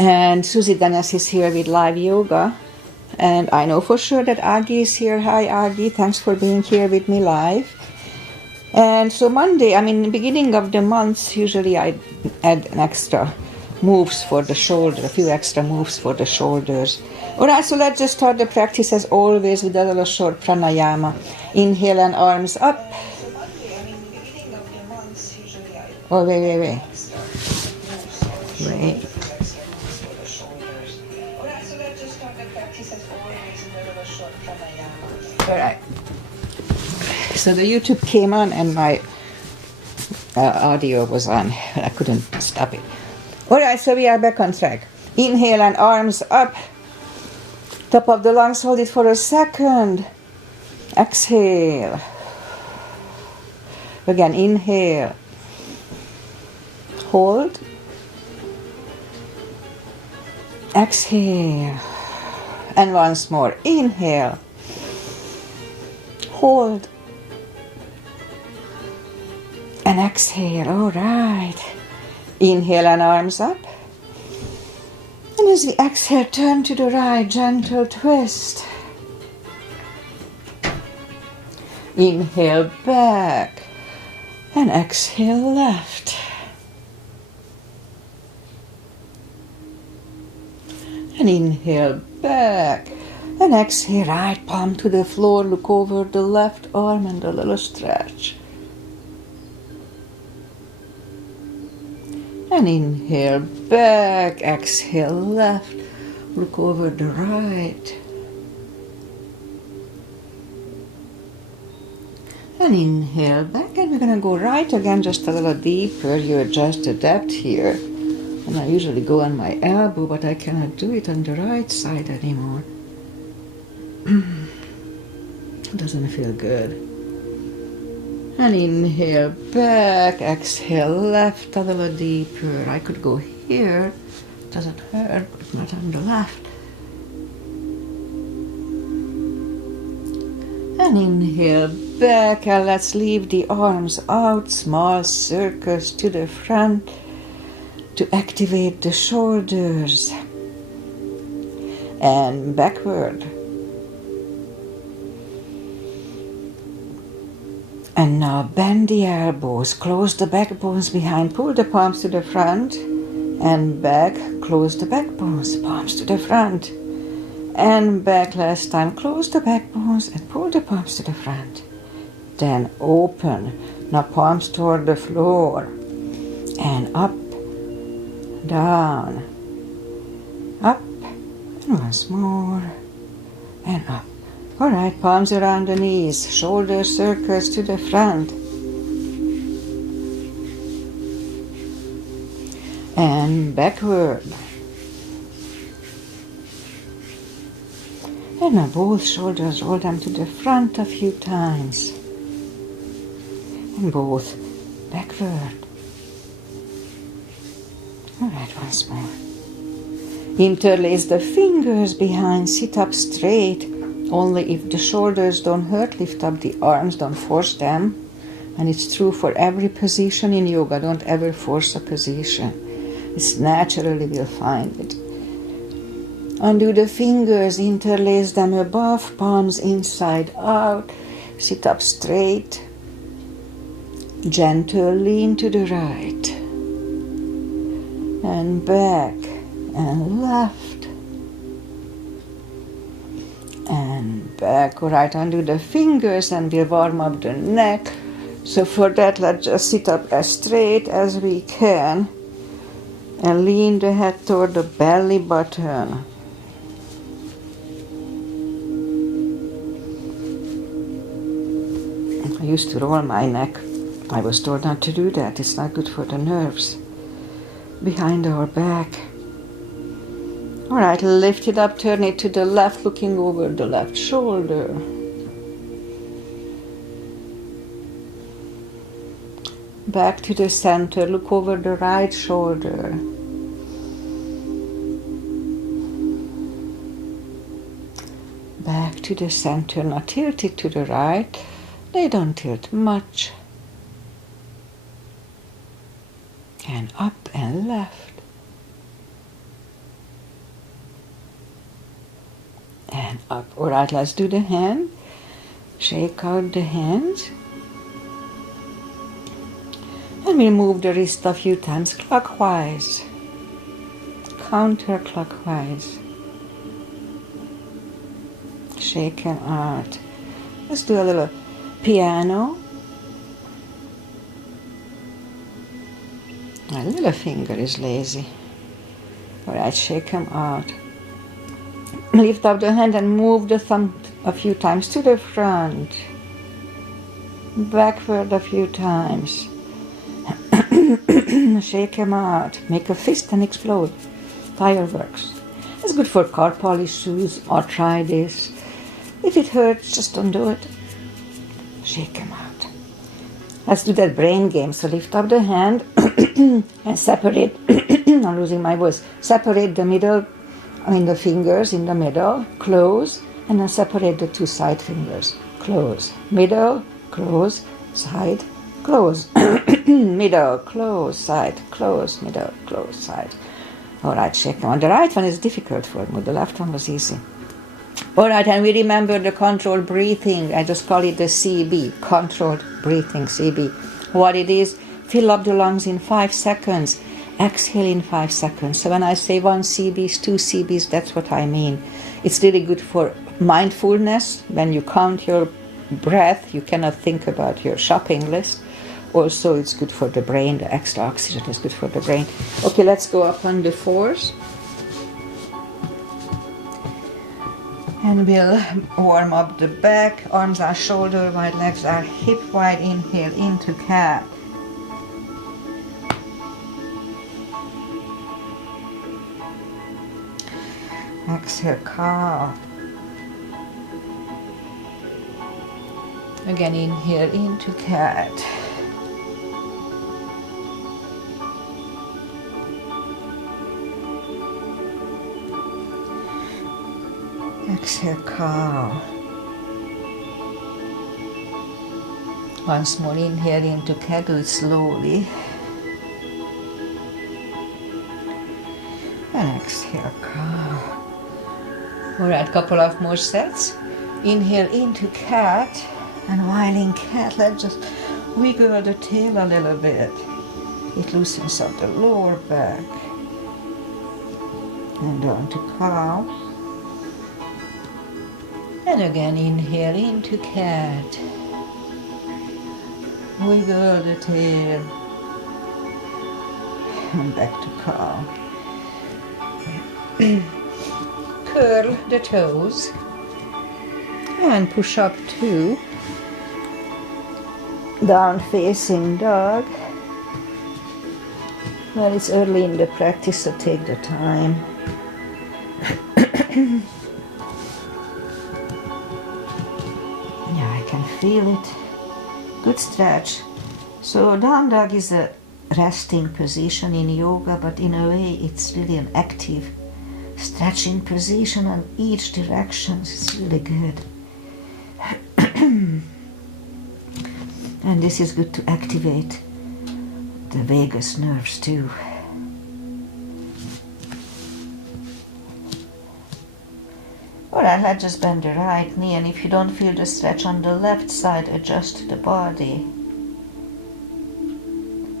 And Susie Denes is here with live yoga. And I know for sure that Agi is here. Hi Agi, thanks for being here with me live. And so Monday, in the beginning of the month, usually I add an extra moves for the shoulder, a few extra moves for the shoulders. Alright, so let's just start the practice as always with a little short pranayama. Inhale and arms up. Oh, wait. Alright. So the YouTube came on and my audio was on. I couldn't stop it. Alright, so we are back on track. Inhale and arms up. Top of the lungs, hold it for a second. Exhale. Again, inhale. Hold. Exhale. And once more. Inhale. Hold. And exhale. All right. Inhale and arms up. And as we exhale, turn to the right, gentle twist. Inhale back. And exhale left. And inhale back. And exhale, right palm to the floor. Look over the left arm and a little stretch. And inhale back, exhale left, look over the right. And inhale back, and we're going to go right again, just a little deeper. You adjust the depth here. And I usually go on my elbow, but I cannot do it on the right side anymore. It doesn't feel good. And inhale back, exhale left a little deeper. I could go here, doesn't hurt, but not on the left. And inhale back, and let's leave the arms out, small circles to the front to activate the shoulders. And backward. And now bend the elbows, close the backbones behind, pull the palms to the front, and back, close the backbones, palms to the front, and back last time, close the backbones and pull the palms to the front. Then open, now palms toward the floor, and up, down, up, and once more, and up. Alright, palms around the knees, shoulder circles to the front. And backward. And now both shoulders, roll them to the front a few times. And both backward. Alright, once more. Interlace the fingers behind, sit up straight. Only if the shoulders don't hurt, lift up the arms, don't force them. And it's true for every position in yoga, don't ever force a position. It's naturally we'll find it. Undo the fingers, interlace them above, palms inside out, sit up straight. Gentle lean to the right. And back and left. And back, alright, undo the fingers and we'll warm up the neck. So for that, let's just sit up as straight as we can and lean the head toward the belly button. I used to roll my neck. I was told not to do that, it's not good for the nerves behind our back. Alright, lift it up, turn it to the left, looking over the left shoulder. Back to the center, look over the right shoulder. Back to the center, now tilt it to the right. They don't tilt much. And up and left. and up. Alright, let's do the hand. Shake out the hand. And we'll move the wrist a few times clockwise, counterclockwise. Shake and out. Let's do a little piano. My little finger is lazy. Alright, shake them out. Lift up the hand and move the thumb a few times to the front. Backward a few times. Shake them out. Make a fist and explode. Fireworks. It's good for carpal issues, arthritis. If it hurts, just don't do it. Shake them out. Let's do that brain game. So lift up the hand and separate. I'm losing my voice. Separate the middle, the fingers in the middle. Close. And then separate the two side fingers. Close. Middle. Close. Side. Close. Middle. Close. Side. Close. Middle. Close. Side. Alright, shake them out. The right one is difficult for me. The left one was easy. Alright, and we remember the controlled breathing. I just call it the CB, controlled breathing, CB. What it is, fill up the lungs in 5 seconds, exhale in 5 seconds. So when I say 1 CBs, 2 CBs, that's what I mean. It's really good for mindfulness. When you count your breath, you cannot think about your shopping list. Also, it's good for the brain. The extra oxygen is good for the brain. Okay, let's go up on the 4s. And we'll warm up the back. Arms are shoulder wide, legs are hip wide. Inhale into cat. Exhale, cow. Again, inhale into cat. Exhale, cow. Once more, inhale into cat, do it slowly. And exhale, cow. Alright, couple of more sets. Inhale into cat, and while in cat, let's just wiggle the tail a little bit. It loosens up the lower back. And down to cow. And again, inhale into cat. Wiggle the tail. And back to cow. Curl the toes. And push up to down facing dog. Well, it's early in the practice, so take the time. Feel it. Good stretch. So down dog is a resting position in yoga, but in a way it's really an active stretching position in each direction. It's really good. And this is good to activate the vagus nerves too. Alright, let's just bend the right knee, and if you don't feel the stretch on the left side, adjust the body.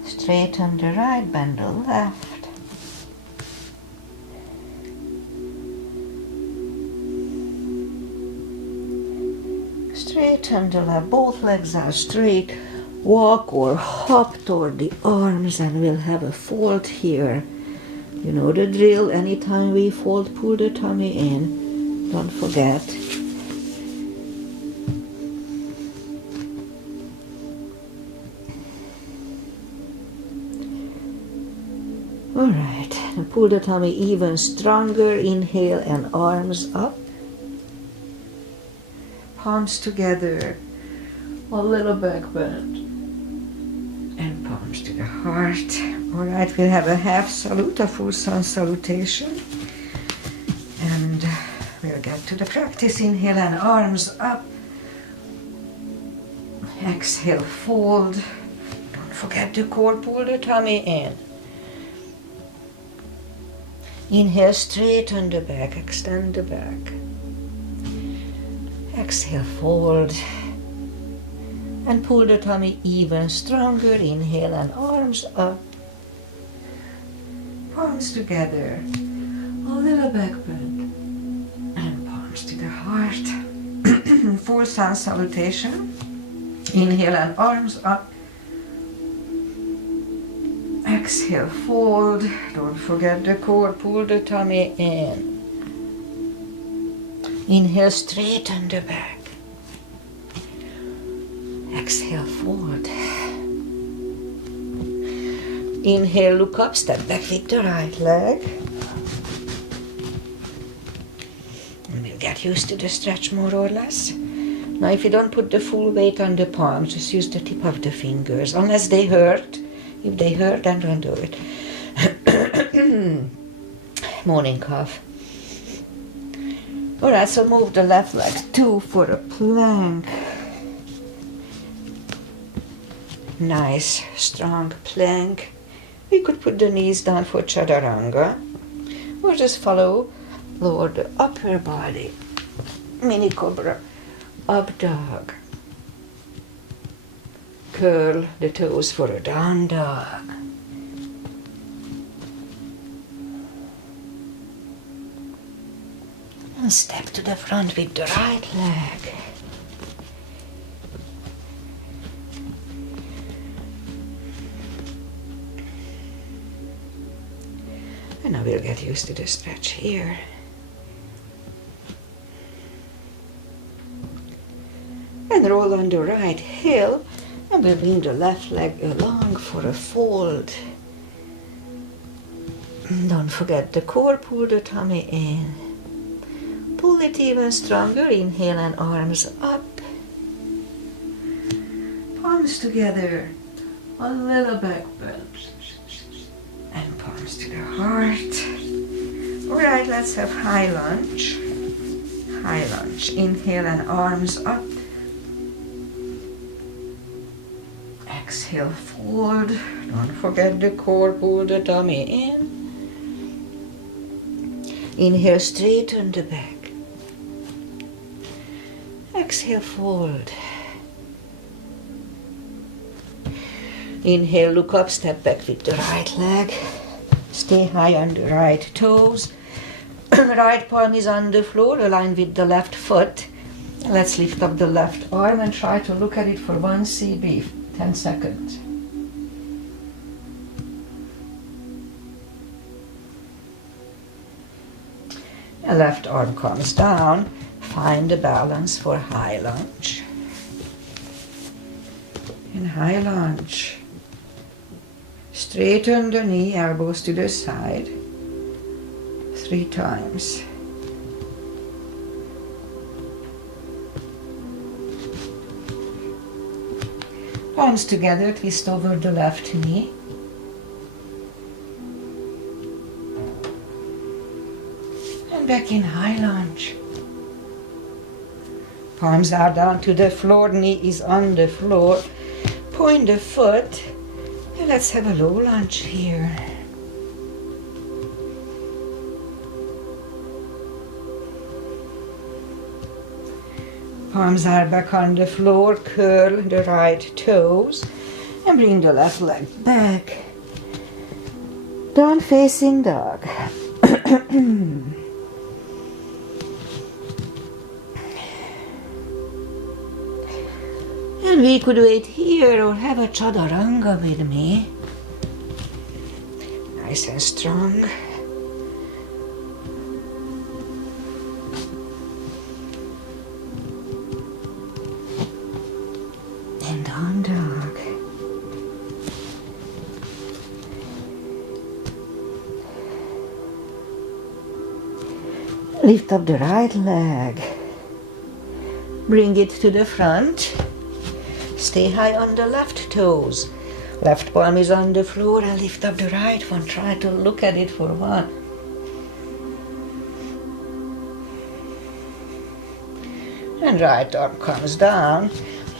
Straighten the right, bend the left. Straighten the left, both legs are straight. Walk or hop toward the arms, and we'll have a fold here. You know the drill, anytime we fold, pull the tummy in. Don't forget. Alright, now pull the tummy even stronger. Inhale and arms up. Palms together. A little back bend. And palms to the heart. Alright, we'll have a half salute, a full sun salutation. And we'll get to the practice. Inhale and arms up. Exhale, fold. Don't forget to core, pull the tummy in. Inhale, straighten the back, extend the back. Exhale, fold. And pull the tummy even stronger. Inhale and arms up. Palms together. A little back bend. And palms to the heart. Full sun salutation. Inhale and arms up. Exhale, fold. Don't forget the core. Pull the tummy in. Inhale, straighten the back. Exhale, fold. Inhale, look up, step back with the right leg. And we'll get used to the stretch more or less. Now if you don't put the full weight on the palms, just use the tip of the fingers, unless they hurt. If they hurt, then don't do it. Morning cough. Alright, so move the left leg 2 for a plank. Nice, strong plank. We could put the knees down for chaturanga, or just follow, lower the upper body. Mini cobra, up dog. Curl the toes for a down dog. And step to the front with the right leg. And now we'll get used to the stretch here. And roll on the right heel, and we'll bring the left leg along for a fold. Don't forget the core, pull the tummy in. Pull it even stronger, inhale and arms up. Palms together, a little back bend. And palms to the heart. Alright, let's have high lunge. High lunge. Inhale and arms up. Exhale, fold. Don't forget the core, pull the tummy in. Inhale, straighten the back. Exhale, fold. Inhale, look up, step back with the right leg. Stay high on the right toes. Right palm is on the floor, aligned with the left foot. Let's lift up the left arm and try to look at it for 1 CB, 10 seconds. The left arm comes down. Find the balance for high lunge. In high lunge, straighten the knee, elbows to the side, 3 times. Palms together, twist over the left knee. And back in high lunge. Palms are down to the floor, knee is on the floor. Point the foot, and let's have a low lunge here. Palms are back on the floor, curl the right toes, and bring the left leg back. Down facing dog. And we could wait here or have a chaturanga with me. Nice and strong. And down dog. Lift up the right leg. Bring it to the front. Stay high on the left toes. Left palm is on the floor and lift up the right one. Try to look at it for 1. And right arm comes down.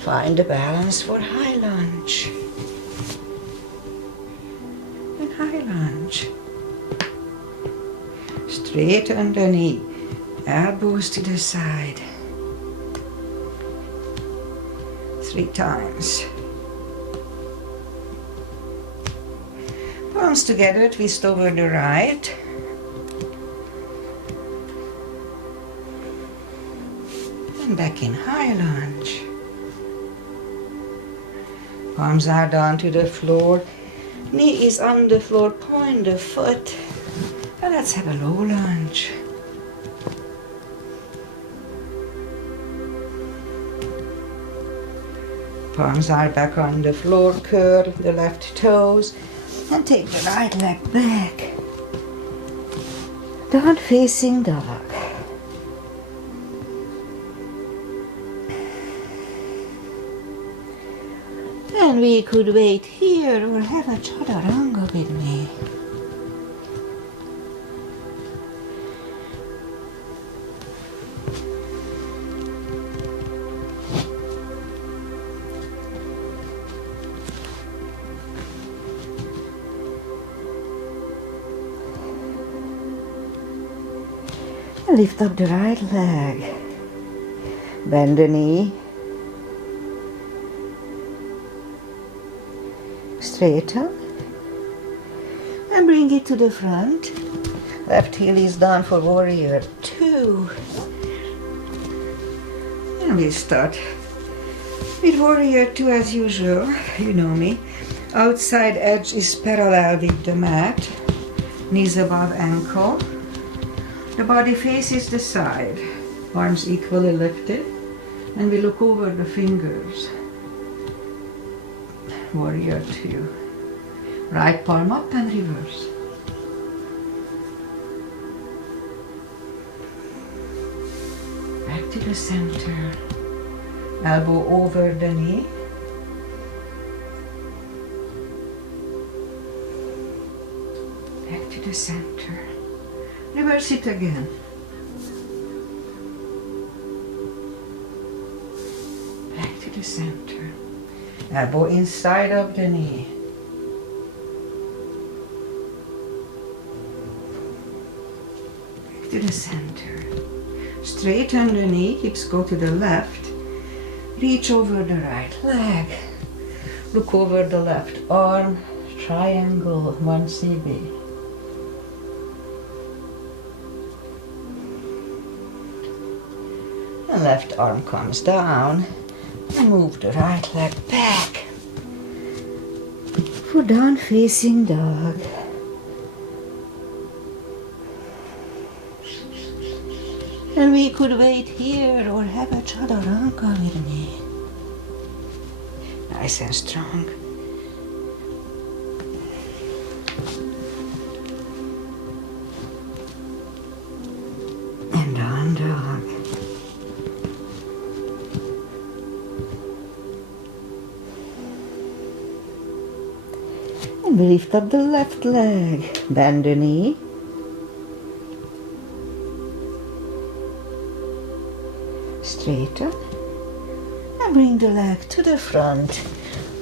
Find the balance for high lunge. And high lunge. Straighten the knee. Elbows to the side. 3 times. Palms together, twist over the right. And back in high lunge. Palms are down to the floor. Knee is on the floor, point the foot. And let's have a low lunge. Palms are back on the floor, curl the left toes and take the right leg back. Down facing dog. And we could wait here or have a chaturanga with me. Lift up the right leg, bend the knee, straighten, and bring it to the front. Left heel is down for warrior 2. And we start with warrior 2 as usual, you know me. Outside edge is parallel with the mat, knees above ankle. The body faces the side, arms equally lifted, and we look over the fingers. Warrior 2. Right palm up and reverse. Back to the center. Elbow over the knee. Back to the center. Reverse it again. Back to the center. Elbow inside of the knee. Back to the center. Straighten the knee, hips go to the left. Reach over the right leg. Look over the left arm. Triangle, 1 CB. And left arm comes down. And move the right leg back for down facing dog. And we could wait here or have a chaturanga with me. Nice and strong. And down dog. And lift up the left leg, bend the knee. Straighten. And bring the leg to the front.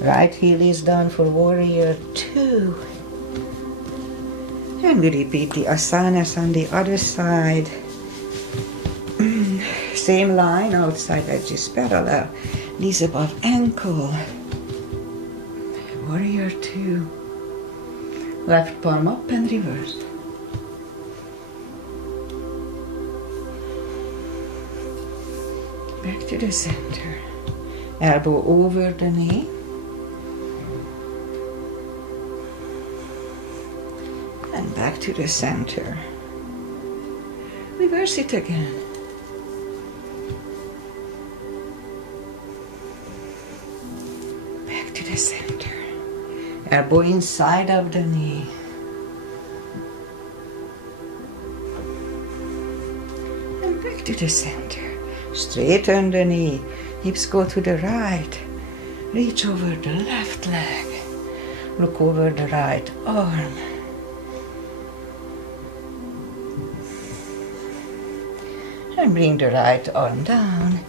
Right heel is down for warrior 2. And we repeat the asanas on the other side. Same line, outside edge is parallel. Knees above ankle. Warrior 2. Left palm up and reverse. Back to the center. Elbow over the knee. And back to the center. Reverse it again. Back to the center. Elbow inside of the knee. And back to the center. Straighten the knee. Hips go to the right. Reach over the left leg. Look over the right arm. And bring the right arm down.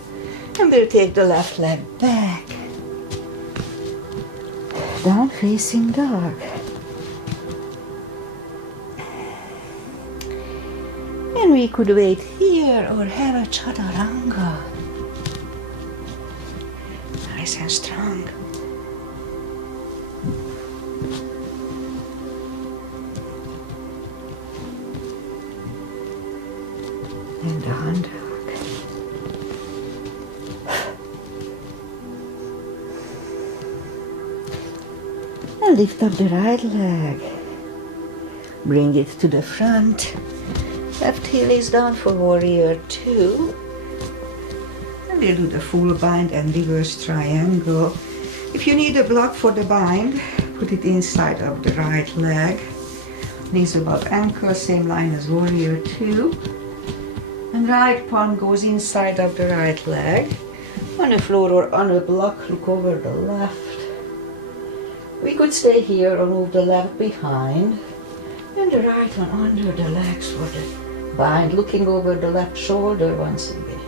And we'll take the left leg back. Down facing dog. And we could wait here or have a chaturanga. Nice and strong. And down dog. And lift up the right leg. Bring it to the front. Left heel is down for warrior 2. And we'll do the full bind and reverse triangle. If you need a block for the bind, put it inside of the right leg. Knees above ankle, same line as warrior 2. And right palm goes inside of the right leg. On the floor or on a block, look over the left. We could stay here or move the left behind. And the right one under the legs for the bind, looking over the left shoulder once again.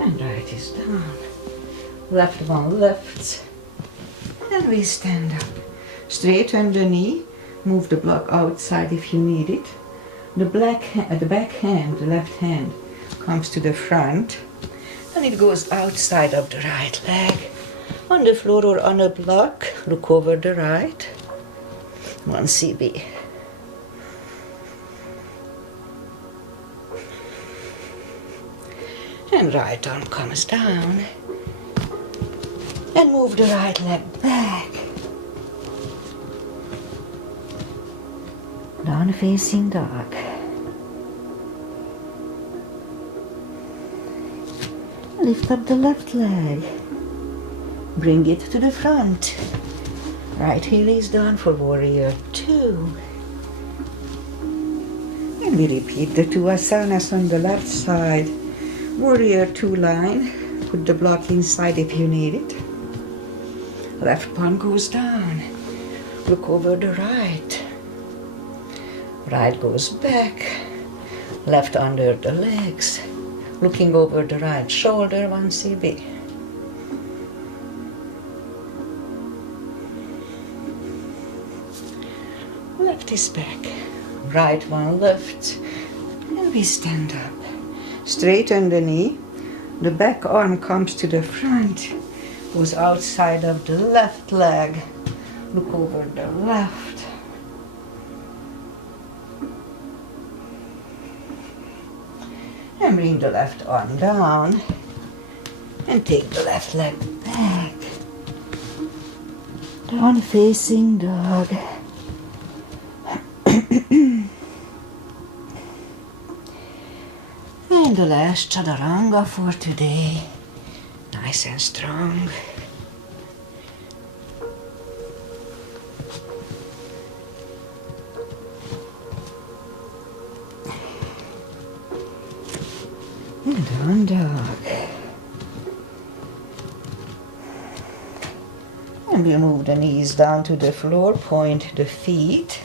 And right is down. Left one lifts. And we stand up. Straighten the knee. Move the block outside if you need it. The back hand, the left hand, comes to the front. And it goes outside of the right leg. On the floor or on a block, look over the right. 1 CB. And right arm comes down. And move the right leg back. Down facing dog. Lift up the left leg. Bring it to the front. Right heel is down for warrior 2. And we repeat the 2 asanas on the left side. Warrior 2 line. Put the block inside if you need it. Left palm goes down. Look over the right. Right goes back. Left under the legs. Looking over the right shoulder, 1 CB. Left is back. Right one lifts. And we stand up. Straighten the knee. The back arm comes to the front. Goes outside of the left leg. Look over the left. And bring the left arm down. And take the left leg back. Down facing dog. And the last chaturanga for today. Nice and strong. And down dog. And we move the knees down to the floor, point the feet.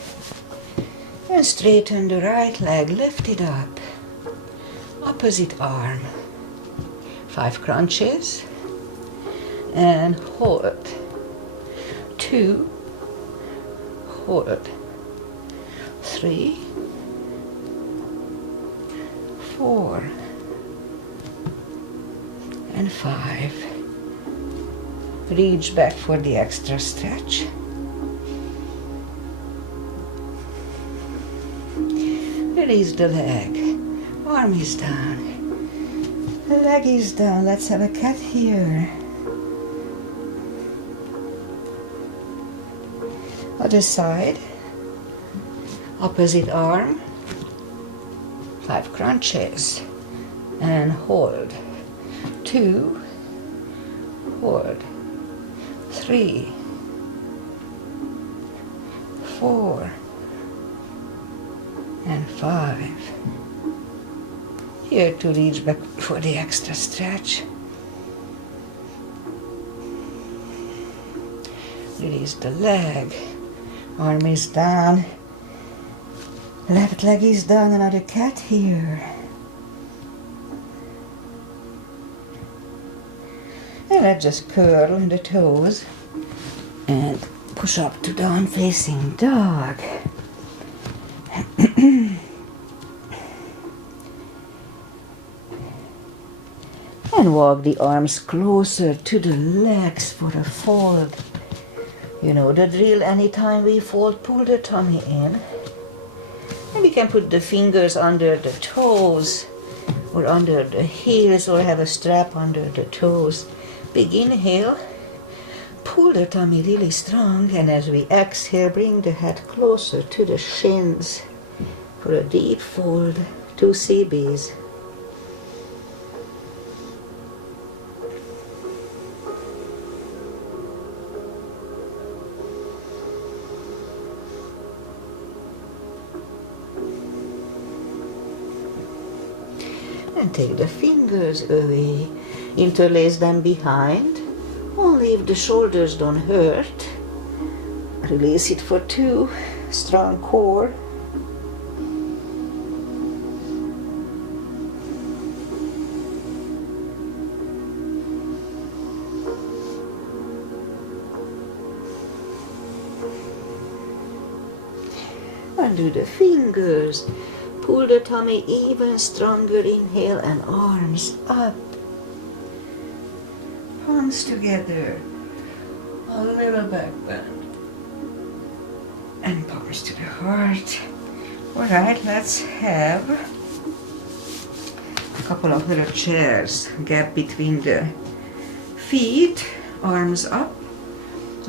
And straighten the right leg, lift it up. Opposite arm. 5 crunches. And hold. 2. Hold. 3. 4. And 5. Reach back for the extra stretch. Release the leg. Arm is down. The leg is down. Let's have a cat here. Other side. Opposite arm. 5 crunches. And hold. 2. Hold. 3. 4. And 5. Here to reach back for the extra stretch. Release the leg. Arm is down. Left leg is down. Another cat here. And let's just curl in the toes and push up to down facing dog. And walk the arms closer to the legs for a fold. You know the drill, anytime we fold, pull the tummy in. And we can put the fingers under the toes or under the heels or have a strap under the toes. Big inhale, pull the tummy really strong, and as we exhale, bring the head closer to the shins for a deep fold, 2 CBs. And take the fingers away, interlace them behind, only if the shoulders don't hurt. Release it for 2, strong core. Undo the fingers. Pull the tummy even stronger. Inhale and arms up. Palms together. A little back bend. And palms to the heart. Alright, let's have a couple of little chairs. Gap between the feet. Arms up.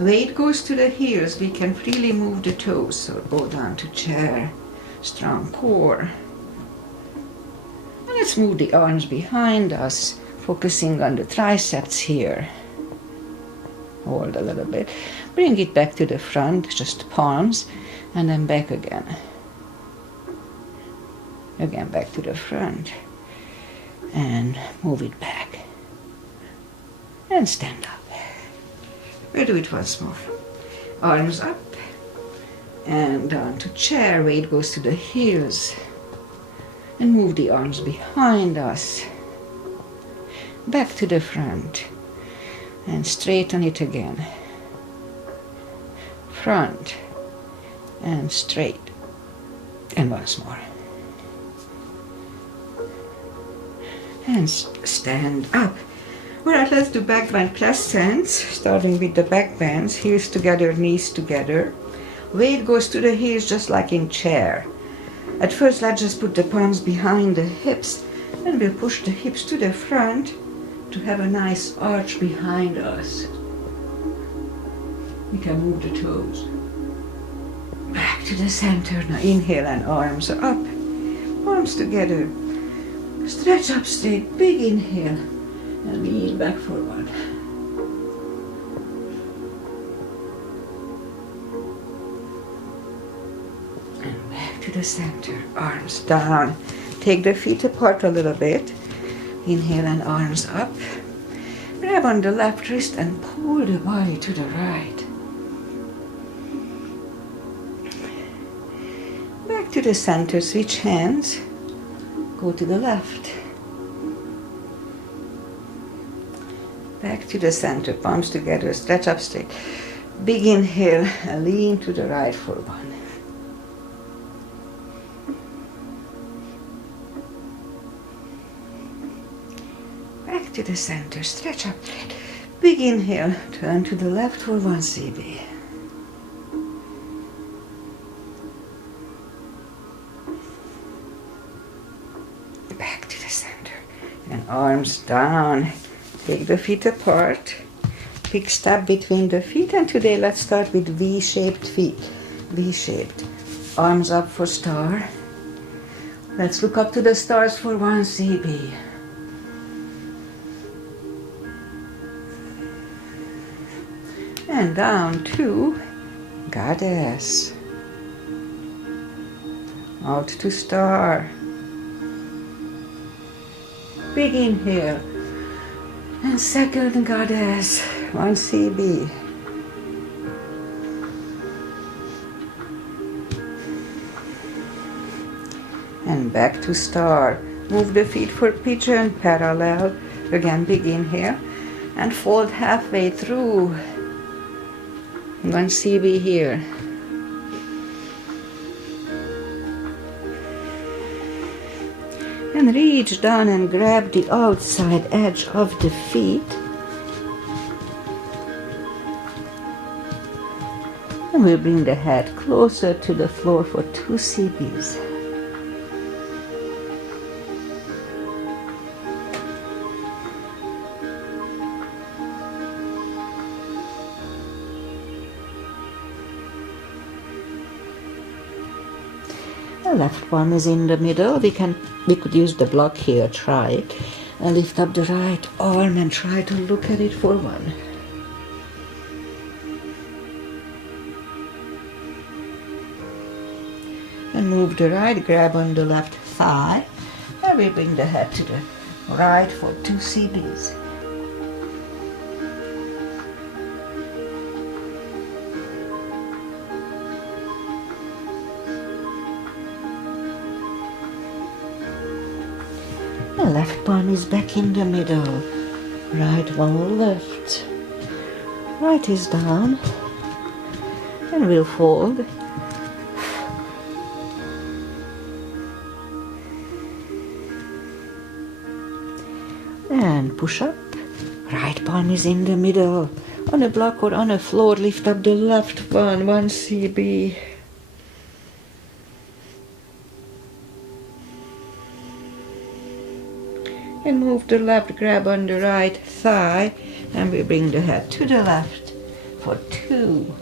Weight goes to the heels. We can freely move the toes or go down to chair. Strong core. And let's move the arms behind us, focusing on the triceps here. Hold a little bit. Bring it back to the front, just palms, and then back again. Again back to the front. And move it back. And stand up. We'll do it once more. Arms up. And down to chair, weight goes to the heels. And move the arms behind us. Back to the front. And straighten it again. Front. And straight. And once more. And stand up. Alright, let's do back bend crescents. Starting with the back bends. Heels together, knees together. Weight goes to the heels just like in chair. At first, let's just put the palms behind the hips, and we'll push the hips to the front to have a nice arch behind us. We can move the toes. Back to the center. Now inhale and arms are up. Palms together. Stretch up straight. Big inhale. And lean back forward. To the center, arms down. Take the feet apart a little bit. Inhale and arms up. Grab on the left wrist and pull the body to the right. Back to the center, switch hands. Go to the left. Back to the center, palms together, stretch up straight. Big inhale and lean to the right for 1. To the center, stretch up straight. Big inhale, turn to the left for 1 CB. Back to the center. And arms down. Take the feet apart. Big step between the feet, and today let's start with V-shaped feet. V-shaped. Arms up for star. Let's look up to the stars for 1 CB. And down to goddess. Out to star. Big inhale. And second goddess. 1 CB. And back to star. Move the feet for pigeon parallel. Again, big inhale. And fold halfway through. 1 CB here. And And reach down and grab the outside edge of the feet. And we'll bring the head closer to the floor for 2 CBs. The left palm is in the middle. We could use the block here. Try it. And lift up the right arm and try to look at it for 1. And move the right, grab on the left thigh, and we bring the head to the right for 2 CBs. The left palm is back in the middle, right one left. Right is down, and we'll fold. And push up. Right palm is in the middle. On a block or on a floor, lift up the left one, 1 CB. And move the left, grab on the right thigh, and we bring the head to the left for 2.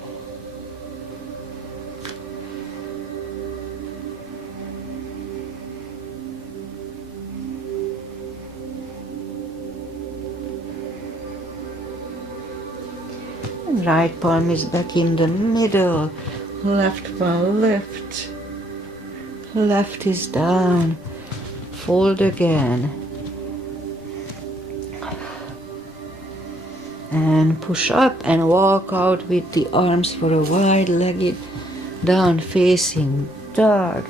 Right palm is back in the middle, left one lift, left is down, fold again, and push up and walk out with the arms for a wide-legged down facing dog.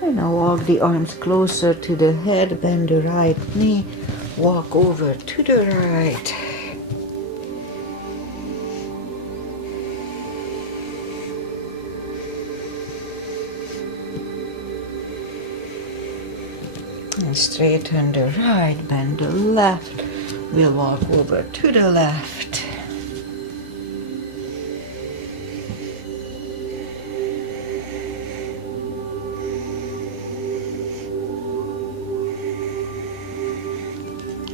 And now walk the arms closer to the head, bend the right knee, walk over to the right. And straighten the right, bend the left. We'll walk over to the left.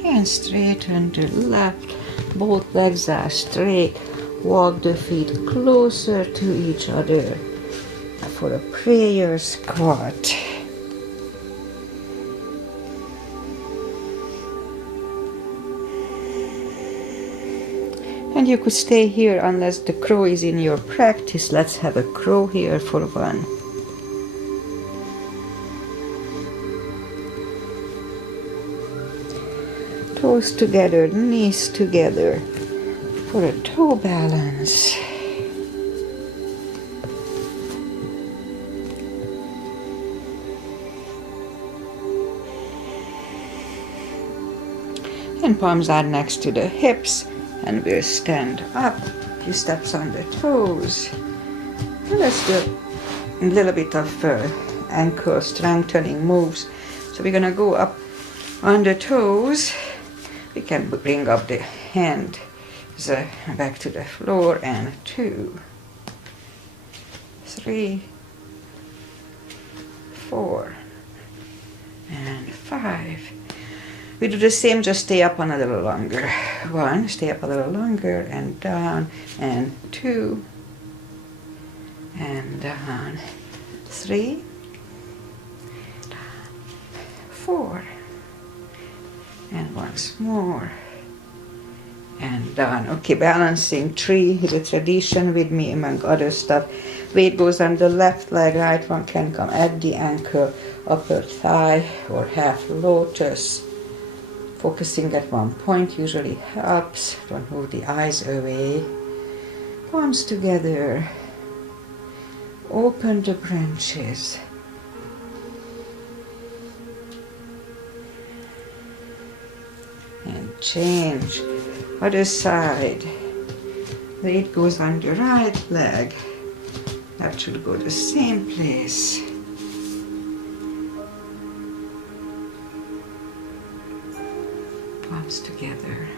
And straighten the left, both legs are straight. Walk the feet closer to each other for a prayer squat. And you could stay here unless the crow is in your practice. Let's have a crow here for 1. Toes together, knees together for a toe balance. And palms are next to the hips, and we'll stand up. Few steps on the toes. And let's do a little bit of ankle strengthening moves. So we're gonna go up on the toes. We can bring up the hand back to the floor, and 2, 3, 4, and 5. We do the same, just stay up on a little longer. 1, stay up a little longer, and down, and 2, and down, 3, 4, and once more, and down. Okay, balancing tree is a tradition with me among other stuff. Weight goes on the left leg, right one can come at the ankle, upper thigh, or half lotus. Focusing at one point usually helps. Don't move the eyes away. Palms together. Open the branches. And change. Other side. Weight goes on the right leg. That should go the same place. Palms together.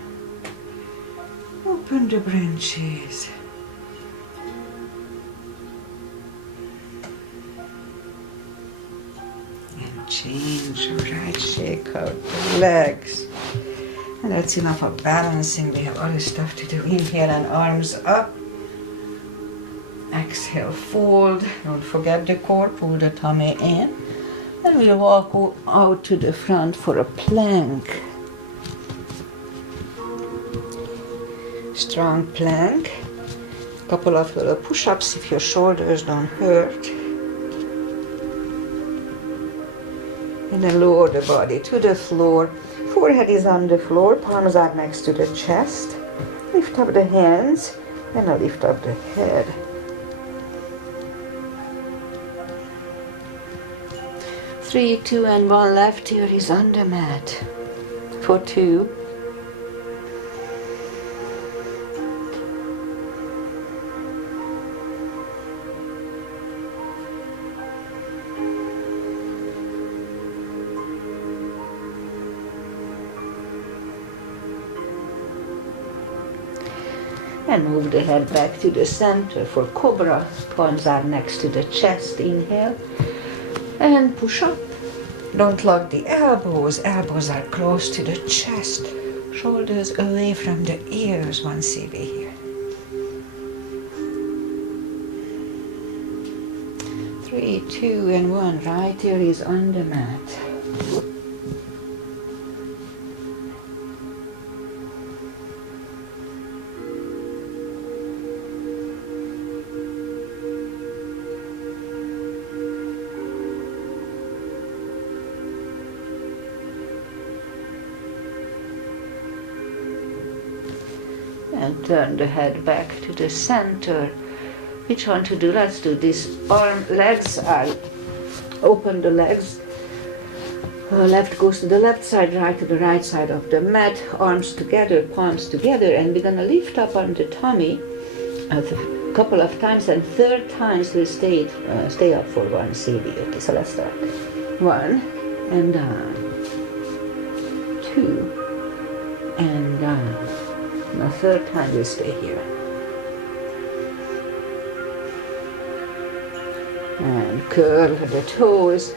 Open the branches. And change. Right, shake out the legs. And that's enough of balancing. We have other stuff to do. Inhale and arms up. Exhale, fold. Don't forget the core. Pull the tummy in. And we'll walk out to the front for a plank. Strong plank. Couple of little push-ups if your shoulders don't hurt. And then lower the body to the floor. Forehead is on the floor, palms are next to the chest. Lift up the hands and now lift up the head. 3, 2, and 1. Left ear is on the mat for 2. And move the head back to the center for cobra. Palms are next to the chest. Inhale and push up. Don't lock the elbows. Elbows are close to the chest. Shoulders away from the ears. 1 CV here. 3, 2, and 1. Right ear is on the mat. And turn the head back to the center. Which one to do? Let's do this. Legs are open the legs. Left goes to the left side, right to the right side of the mat. Arms together, palms together, and we're gonna lift up on the tummy a couple of times, and third times we'll stay up for 1 CV. Okay, so let's start. 1 and down. 2 and down. The third time we stay here. And curl the toes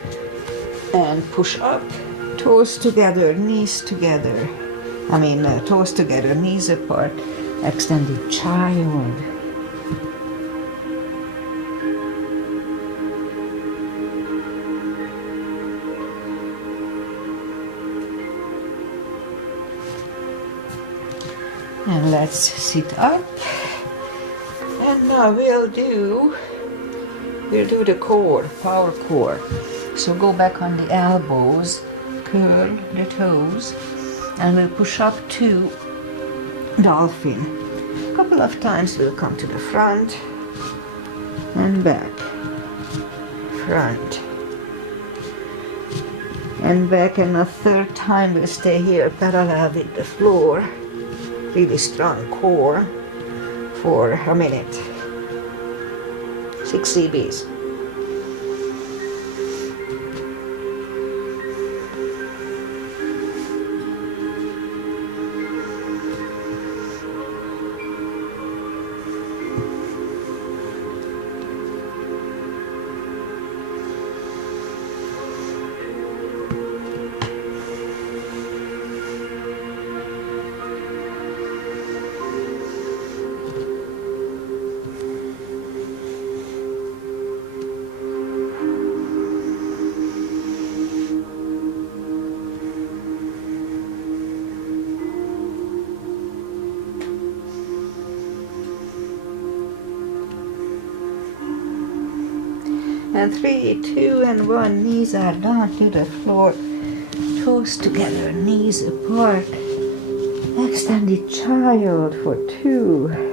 and push up. Toes together, knees together. Toes together, knees apart. Extended child. And let's sit up. And now we'll do the core, power core. So go back on the elbows, curl the toes, and we'll push up to dolphin. A couple of times we'll come to the front and back, front and back, and a third time we'll stay here parallel with the floor. Really strong core for a minute. 6 CBs. And 3, 2, and 1. Knees are down to the floor. Toes together, knees apart. Extended child for 2.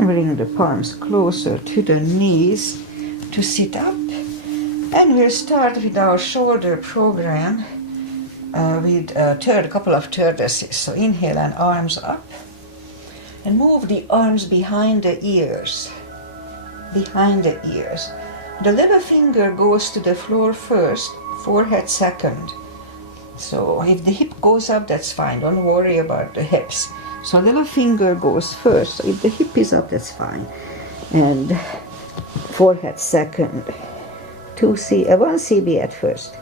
And bring the palms closer to the knees to sit up. And we'll start with our shoulder program with a couple of tortoises. So inhale and arms up. And move the arms behind the ears. Behind the ears. The little finger goes to the floor first, forehead second. So if the hip goes up, that's fine. Don't worry about the hips. So little finger goes first. So if the hip is up, that's fine. And forehead second. 1 CB at first.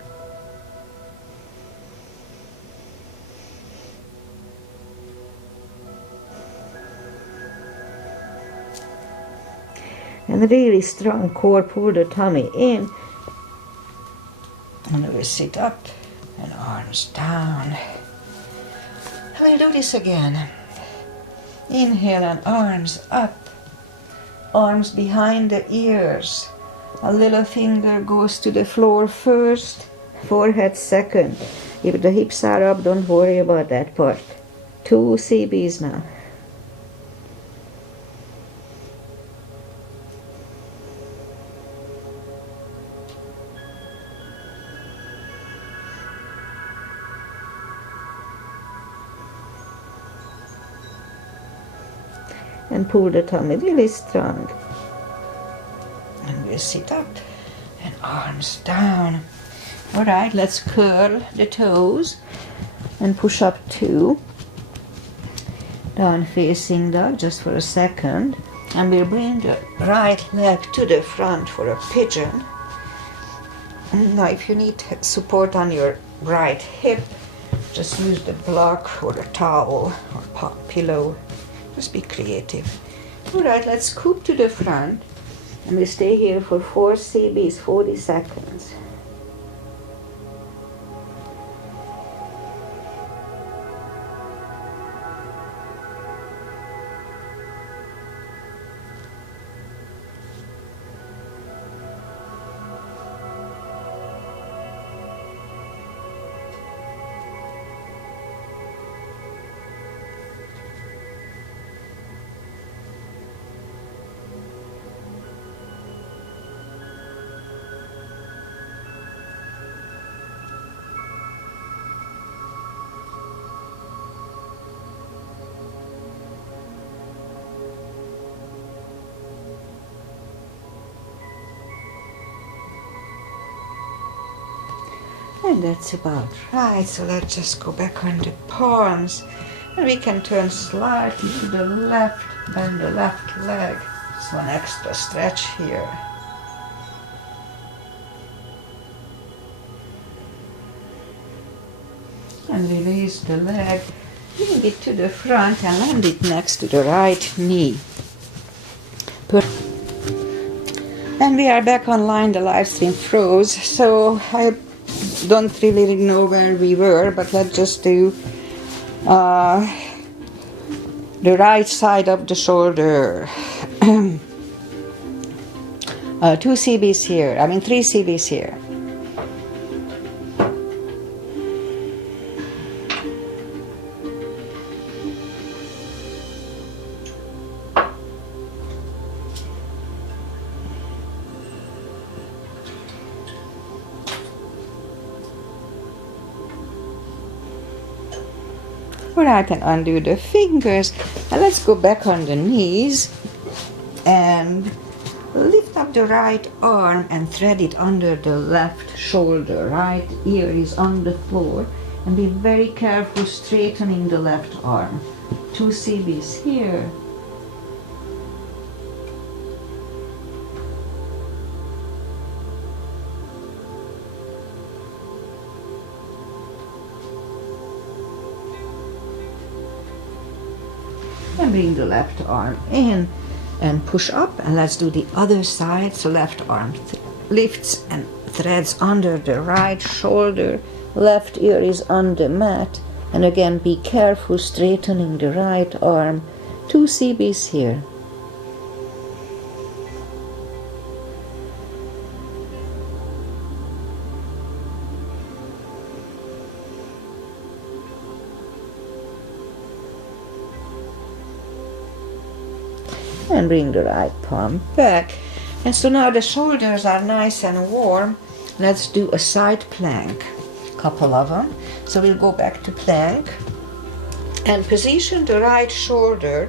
And really strong core, pull the tummy in. And we sit up and arms down. And we'll do this again. Inhale and arms up. Arms behind the ears. A little finger goes to the floor first, forehead second. If the hips are up, don't worry about that part. 2 CBs now. And pull the tummy really strong. And we'll sit up and arms down. All right, let's curl the toes and push up 2. Down facing dog just for a second. And we'll bring the right leg to the front for a pigeon. Now if you need support on your right hip, just use the block or a towel or pillow. Just be creative. All right, let's scoop to the front. And we'll stay here for 4 CBs, 40 seconds. And that's about right. So let's just go back on the palms. And we can turn slightly to the left, bend the left leg. So an extra stretch here. And release the leg. Bring it to the front and land it next to the right knee. And we are back online. The live stream froze. So I don't really know where we were, but let's just do the right side of the shoulder. 2 CBs here, 3 CBs here. Right, and undo the fingers. And let's go back on the knees and lift up the right arm and thread it under the left shoulder. Right ear is on the floor, and be very careful straightening the left arm. 2 CBs here. And bring the left arm in and push up, and let's do the other side. So left arm lifts and threads under the right shoulder, left ear is on the mat, and again be careful straightening the right arm. 2 CBs here. And bring the right palm back. And so now the shoulders are nice and warm. Let's do a side plank, couple of them. So we'll go back to plank and position the right shoulder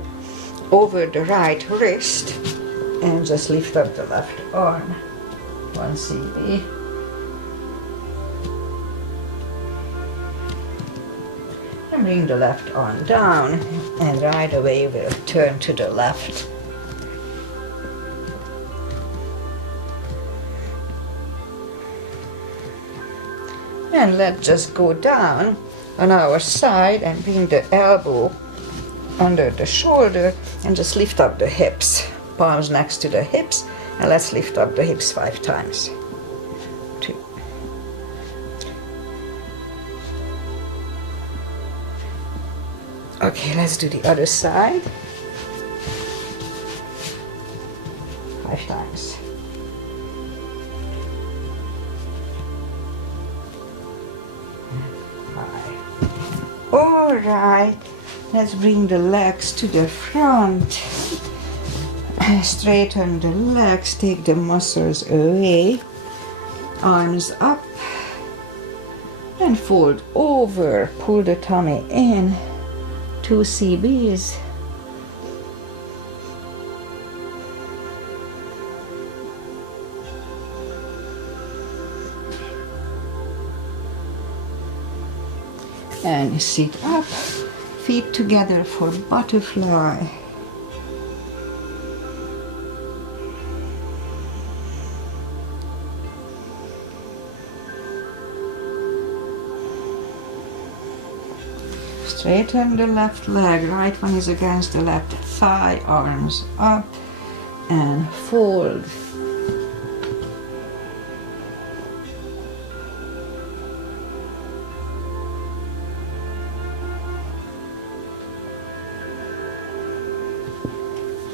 over the right wrist and just lift up the left arm. 1 CB. And bring the left arm down, and right away we'll turn to the left. And let's just go down on our side and bring the elbow under the shoulder and just lift up the hips. Palms next to the hips, and let's lift up the hips 5 times. 2. Okay, let's do the other side. 5 times. All right, let's bring the legs to the front. Straighten the legs, take the muscles away. Arms up and fold over. Pull the tummy in. 2 CBs. And sit up, feet together for butterfly. Straighten the left leg, right one is against the left thigh, arms up and fold.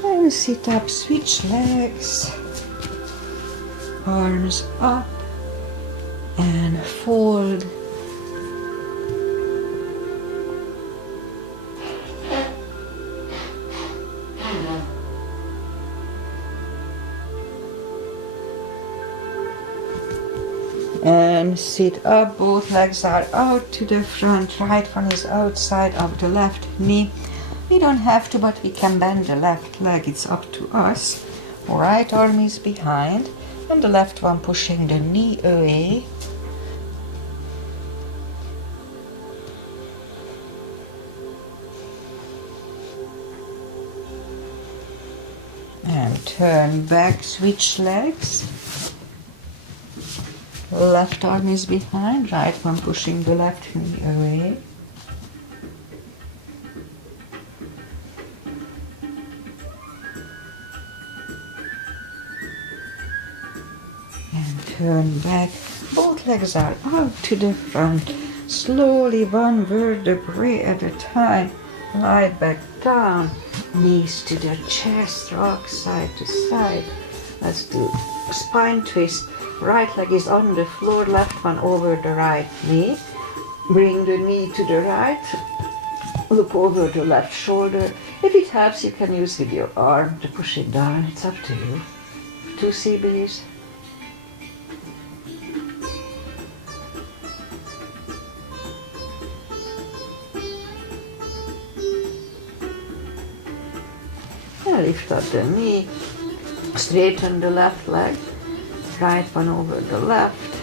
And sit up, switch legs, arms up and fold. And sit up, both legs are out to the front, right one is outside of the left knee. We don't have to, but we can bend the left leg, it's up to us. Right arm is behind, and the left one pushing the knee away. And turn back, switch legs. Left arm is behind, right one pushing the left knee away. And turn back, both legs are out to the front. Slowly, one vertebrae at a time. Lie back down, knees to the chest, rock side to side. Let's do a spine twist. Right leg is on the floor, left one over the right knee. Bring the knee to the right. Look over the left shoulder. If it helps, you can use with your arm to push it down. It's up to you. 2 CBs. And lift up the knee. Straighten the left leg. Right one over the left.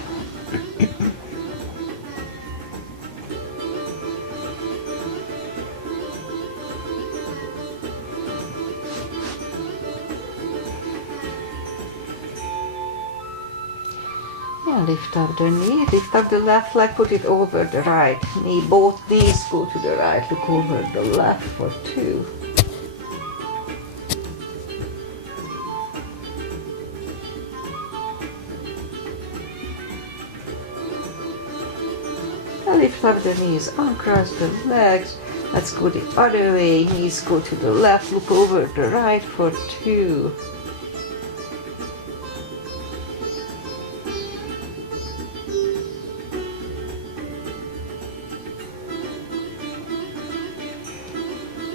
And lift up the knee, lift up the left leg, put it over the right knee. Both knees go to the right, look over the left for 2. Lift up the knees, uncross the legs. Let's go the other way. Knees go to the left, look over the right for 2.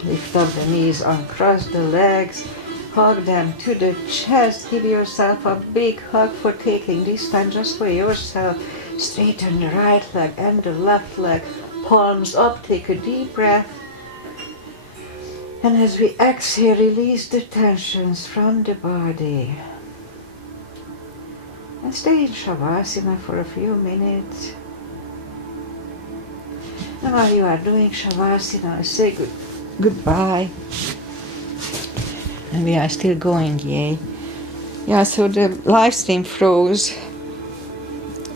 Lift up the knees, uncross the legs. hug them to the chest. Give yourself a big hug for taking this time just for yourself. Straighten the right leg and the left leg. Palms up, take a deep breath. And as we exhale, release the tensions from the body. And stay in Shavasana for a few minutes. And while you are doing Shavasana, say goodbye. And we are still going, yay. Yeah, so the live stream froze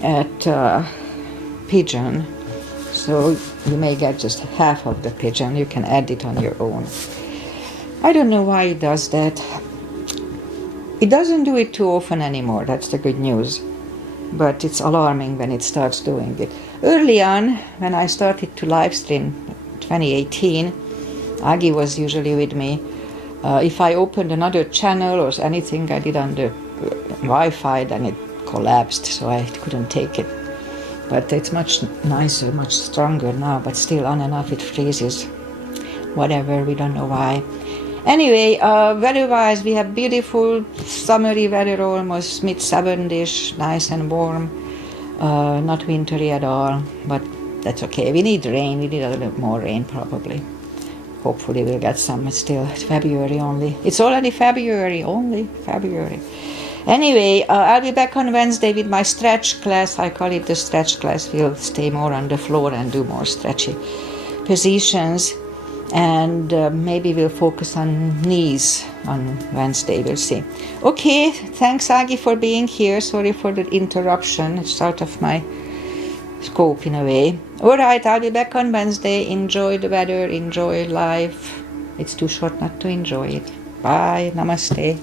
at Pigeon. So you may get just half of the Pigeon. You can add it on your own. I don't know why it does that. It doesn't do it too often anymore, that's the good news. But it's alarming when it starts doing it. Early on, when I started to live stream 2018, Agi was usually with me. If I opened another channel or anything I did on the Wi-Fi, then it collapsed, so I couldn't take it. But it's much nicer, much stronger now, but still on and off it freezes. Whatever, we don't know why. Anyway, weather-wise, we have beautiful summery weather, almost mid-70s, nice and warm. Not wintry at all, but that's okay. We need rain, we need a little bit more rain probably. Hopefully we'll get some, it's still February only. It's already February, only February. Anyway, I'll be back on Wednesday with my stretch class. I call it the stretch class. We'll stay more on the floor and do more stretchy positions. And maybe we'll focus on knees on Wednesday, we'll see. Okay, thanks Agi for being here. Sorry for the interruption, it's out of my scope in a way. Alright, I'll be back on Wednesday. Enjoy the weather, enjoy life. It's too short not to enjoy it. Bye, namaste.